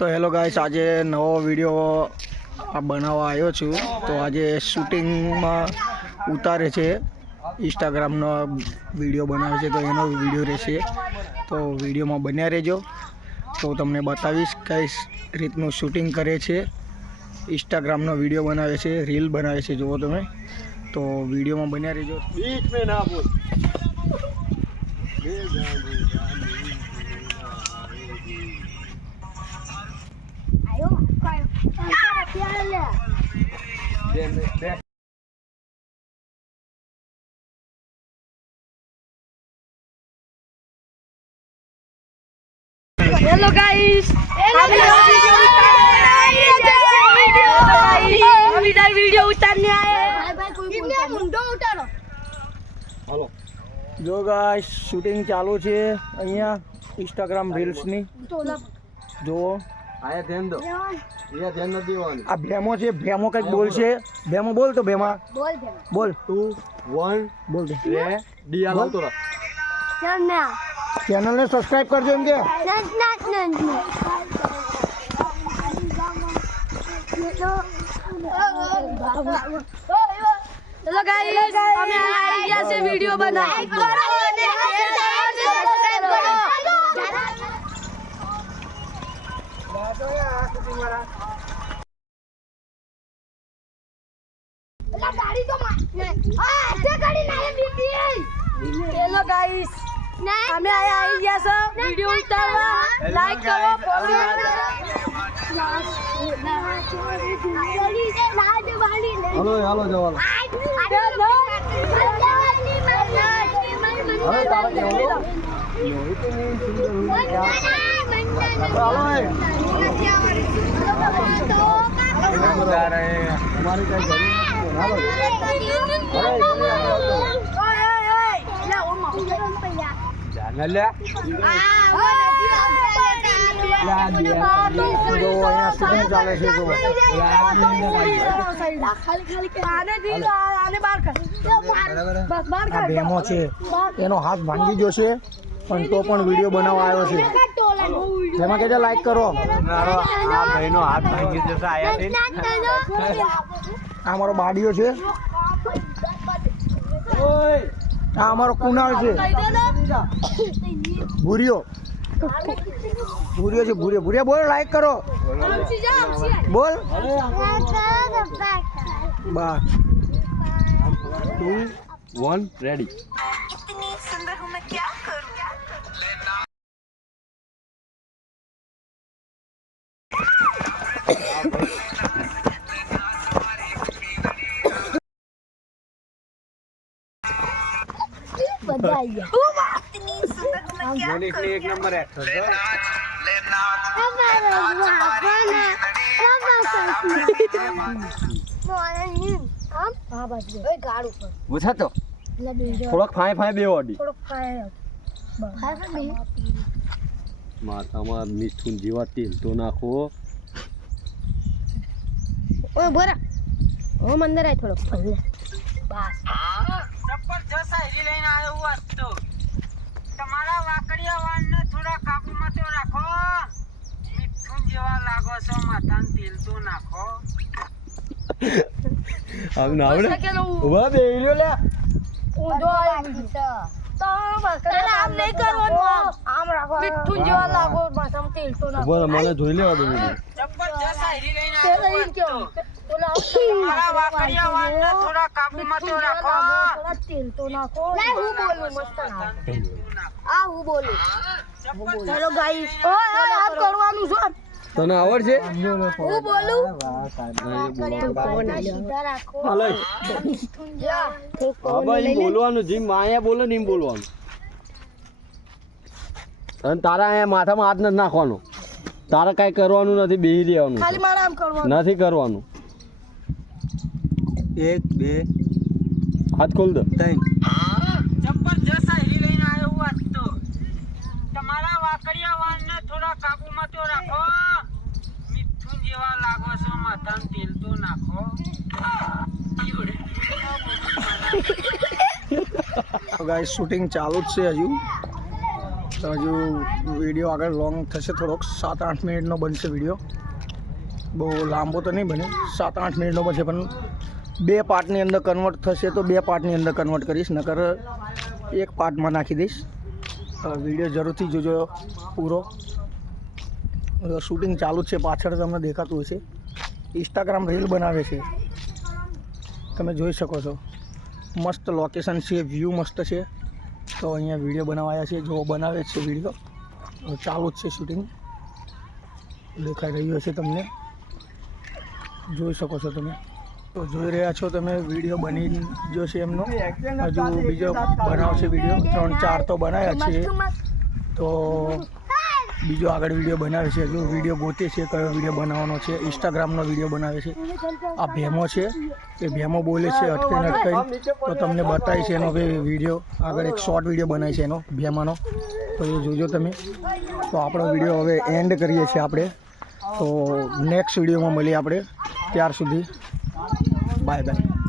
તો hello guys, આજે નવો વિડીયો બનાવવા આવ્યો છું. તો આજે શૂટિંગમાં ઉતારે છે, ઇન્સ્ટાગ્રામનો વિડીયો બનાવે છે, તો એનો વિડીયો રહેશે. તો વિડીયોમાં બન્યા રહેજો, તો તમને બતાવીશ કઈ રીતનું શૂટિંગ કરે છે. ઇન્સ્ટાગ્રામનો વિડીયો બનાવે છે, રીલ બનાવે છે, જુઓ તમે. તો વિડીયોમાં બન્યા રહેજો. बीच में ना बोल हेलो गाइस, वीडियो उतारने आए। हेलो જો ગાઈસ, શૂટિંગ ચાલુ છે અહીંયા ઇન્સ્ટાગ્રામ રીલ્સની. જુઓ आया ध्यान दो ये ध्यान न दीवानी આ ભેમો છે, ભેમો કંઈક બોલશે. ભેમો બોલ, તો ભેમા બોલ, 2 1 બોલ દે. डी आला तो ચેનલને સબસ્ક્રાઇબ કરજો એમ કે. हेलो गाइस, हमें आइडिया से वीडियो बना हेलो गाइस, हमें आया आइडिया से वीडियो उतारवा. लाइक करो, फॉलो करो. हेलो हेलो जवान हमारे क्या જો અહીંયા શૂટિંગ ચાલે છે. જો આ ભેમો છે, એનો હાથ ભાંગી ગયો છે, પણ તો પણ વિડીયો બનાવવા આવ્યો છે. જેમાં કે લાઈક કરો. આ ભાઈનો હાથ ભાંગી જશે આયા આ અમારો બાડીઓ છે, આ અમારો કુનાળ છે, ભૂરિયો ભૂરિયો છે, ભૂરિયો ભૂરિયા બોલ, લાઈક કરો, બોલ. બસ 2 1 रेडी मनीष ने एक नंबर एक्टर है पूछा तो थोड़ा फाय फाय बे ओडी माता मार मिठून जीवा तेल तो नाखो ओए बोरा ओ मंदिर है थोड़ा फल बस जबरदस्त हीरी लઈને આવ્યો હું આજ તો તમારા વાકડિયા વાળને થોડા કાબુમાં તો રાખો મીઠું જેવા લાગો છો માથામાં તેલ તો નાખો हम नावड़े उबा बेरियो ले ઊંધો આવી તો વાકડિયા આમ નહીં કરવાનું, આમ રાખો. મીઠું જેવા લાગો, માથામાં તેલ તો નાખો. उबा મને જોઈ લેવા દે જબરદસ્ત હીરી લઈને તેલ આવ્યો અહીં કેમ ઓલા તમારા વાકડિયા વાળને થોડા કાબુમાં તો રાખો થોડા તેલ તો નાખો. હું બોલું મસ્ત આ હું બોલું. હેલો ગાઈસ, ઓય આ કરવાનું છે. તને આવડ છે હું બોલું. હાલે બાબા એમ બોલવાનું જેમ માયા બોલે ને એમ બોલવાનું. અને તારા અહીંયા માથામાં હાથ નથી નાખવાનો, તારે કાંઈ કરવાનું નથી, બેસી રહેવાનું, ખાલી મારે આમ કરવાનું. નથી કરવાનું. 1 2 હાથ ખોલ દે 3 જબરદસ્ત હીરી લઈને આવ્યો હું આજ તો તમારા વાકડિયા વાળને થોડા કાબુમાં તો રાખો મીઠું જેવા લાગો છો માથામાં તેલ તો નાખો. ગાઈસ, શૂટિંગ ચાલુ જ છે હજુ. તો હજુ વિડીયો આગળ લોંગ થશે થોડોક 7-8 મિનિટનો બનશે વિડીયો. બહુ લાંબો તો નહીં બને, 7-8 મિનિટનો બનશે, પણ 2 પાર્ટની અંદર કન્વર્ટ થશે તો 2 પાર્ટની અંદર કન્વર્ટ કરીશ, નકર 1 પાર્ટમાં નાખી દઈશ. વિડીયો જરૂરથી જોજો પૂરો. શૂટિંગ ચાલુ જ છે, પાછળ તમને દેખાતું હશે. ઇન્સ્ટાગ્રામ રીલ બનાવે છે, તમે જોઈ શકો છો. મસ્ત લોકેશન છે, વ્યૂ મસ્ત છે. તો અહીંયા વિડીયો બનાવાયા છે, જો બનાવે છે વિડીયો, ચાલુ જ છે શૂટિંગ. દેખાઈ રહ્યું હશે તમને, જોઈ શકો છો તમે. તો જોઈ રહ્યા છો તમે, વિડીયો બની ગયો છે એમનો. હજુ બીજો બનાવશે વિડીયો, 3-4 તો બનાવ્યા છે. તો બીજો આગળ વિડીયો બનાવે છે. હજુ વિડીયો ગોતે છે કયો વિડીયો બનાવવાનો છે. ઇન્સ્ટાગ્રામનો વિડીયો બનાવે છે. આ ભેમો છે, એ ભેમો બોલે છે અટકાઈ. તો તમને બતાવી છે એનો વિડીયો, આગળ એક શોર્ટ વિડીયો બનાવી છે એનો ભેમાનો, તો એ જોજો તમે. તો આપણો વિડીયો હવે એન્ડ કરીએ છીએ આપણે. તો નેક્સ્ટ વિડીયોમાં મળીએ આપણે, ત્યાર સુધી બાય બાય.